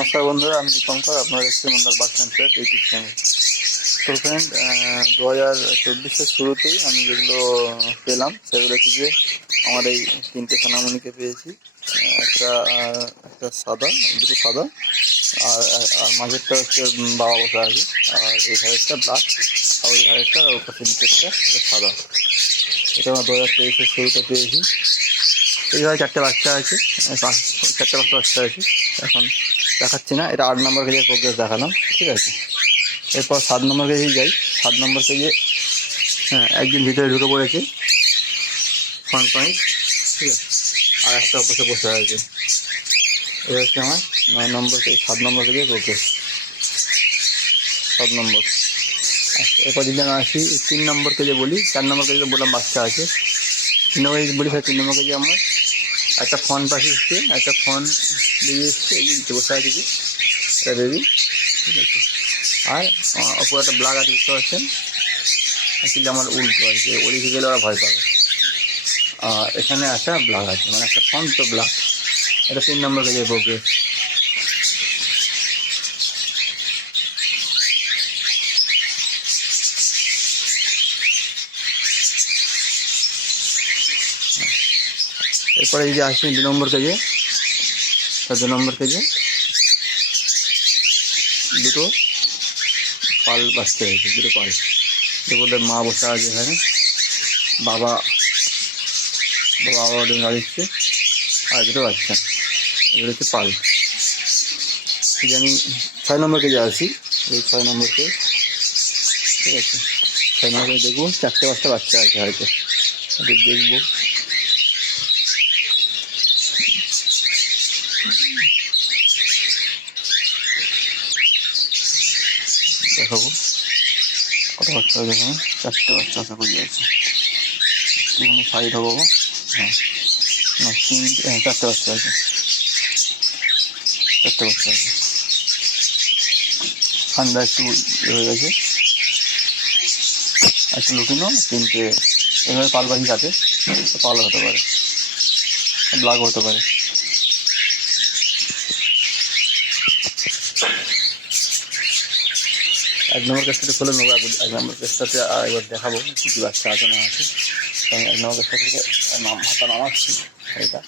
নমস্কার বন্ধুরা, আমি দীপঙ্কর, আপনার দেখছি Mondal bus centre YouTube channel. তো ফ্রেন্ড দু হাজার চব্বিশের শুরুতেই আমি যেগুলো পেলাম, সেগুলো হচ্ছে যে আমার এই তিনটে সোনামণিকে পেয়েছি। একটা একটা সাদা, দুটো সাদা, আর, আর- মাঝেরটা হচ্ছে বাবা বসে আছে, আর এই ঘরেরটা ব্ল্যাক আর ওই ঘরেরটা আর ওর পাশে এটা সাদা। এটা আমার দু হাজার তেইশের শুরুতে পেয়েছি। এইভাবে চারটে বাচ্চা আছে চারটে পাঁচটা বাচ্চা আছে, এখন দেখাচ্ছি না, এটা আট নম্বর কেজির প্রোগ্রেস দেখালাম, ঠিক আছে? এরপর সাত নম্বর কেজি যাই, সাত নম্বর কেজি হ্যাঁ একদিন ভিতরে ঢুকে পড়েছে ফ্রন্ট পয়েন্ট ঠিক আছে? আর একটা অপোসে বসে আছে। এটা হচ্ছে আমার নয় নম্বর কেজি, সাত নম্বর কেজি প্রোগ্রেস। সাত নম্বর। আচ্ছা এরপর যদি আমি আসি, তিন নম্বর কেজি বলি, চার নম্বর কেজি বললাম বাচ্চা আছে। তিন নম্বর কেজি বলি স্যার তিন নম্বর কেজি আমার একটা ফোন পাশে এসছে একটা ফোন দিয়ে এসছে, এই বসে আছে কি এটা বেবি ঠিক আছে। আর অপর একটা ব্লাগ আছে, বুঝতে পারছেন? অ্যাকচুয়ালি আমার উল্টো আছে ওদিকে গেলে ওরা ভয় পাবে। আর এখানে একটা ব্লাগ আছে মানে একটা ফোন তো ব্লাক এটা তিন নম্বর কাজে পড়বে এরপরে যদি আসি দু নম্বর কেজি তা দু নম্বর কেজি দুটো পাল বাচ্চা হয়েছে, দুটো পাল। দুপুরে মা বসে আছে এখানে। বাবা বাবা ওটা দিচ্ছে, আর দুটো বাচ্চা। এগুলো হচ্ছে পাল। এই যে আমি ছয় নম্বর কেজি আসি, এই ছয় নম্বর কেজি ঠিক আছে? ছয় নম্বর দেখব, চারটে পাঁচটা বাচ্চা আছে হয়তো। দেখব। দেখাবো। কত বাচ্চা আছে এখানে? চারটে বাচ্চা আশা করি আছে। একটুখানি সাইড হব হ্যাঁ। না তিনটে হ্যাঁ চারটে বাচ্চা আছে। চারটে বাচ্চা আছে। ঠান্ডা একটু ইয়ে হয়ে গেছে। একটা লুটিনো তিনটে। এভাবে কাটে, তো পালও হতে পারে। ব্লাগ হতে পারে। এক নম্বর কেসটা খুলে নেব, এক- নম্বর কেসটাতে একবার দেখাবো কী কী বাচ্চা আছে, না আছে। আমি এক নম্বর কেসটা থেকে হাতা নামাচ্ছি এটা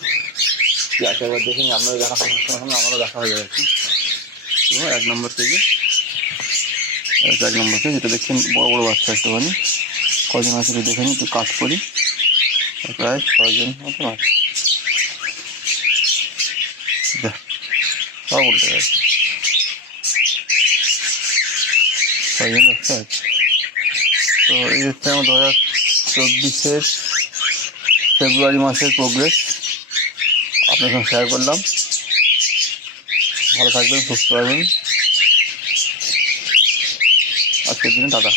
কী আছে একবার দেখে নিই আপনারা দেখা সঙ্গে সঙ্গে আমারও দেখা হয়ে যাবে তো এক নম্বর থেকে এক নম্বর থেকে যেটা দেখছেন, বড় বড় বাচ্চা একটুখানি। কজন আছে দেখে নিই, একটু কাট করি। প্রায় ছয়জন মতন আছে। সব উল্টে গেছে ছয়জন বাচ্চা আছে তো এই হচ্ছে আমার দু হাজার চব্বিশের ফেব্রুয়ারি মাসের প্রোগ্রেস আপনার সঙ্গে শেয়ার করলাম। ভালো থাকবেন, সুস্থ থাকবেন। আজকের দিনে টাটা।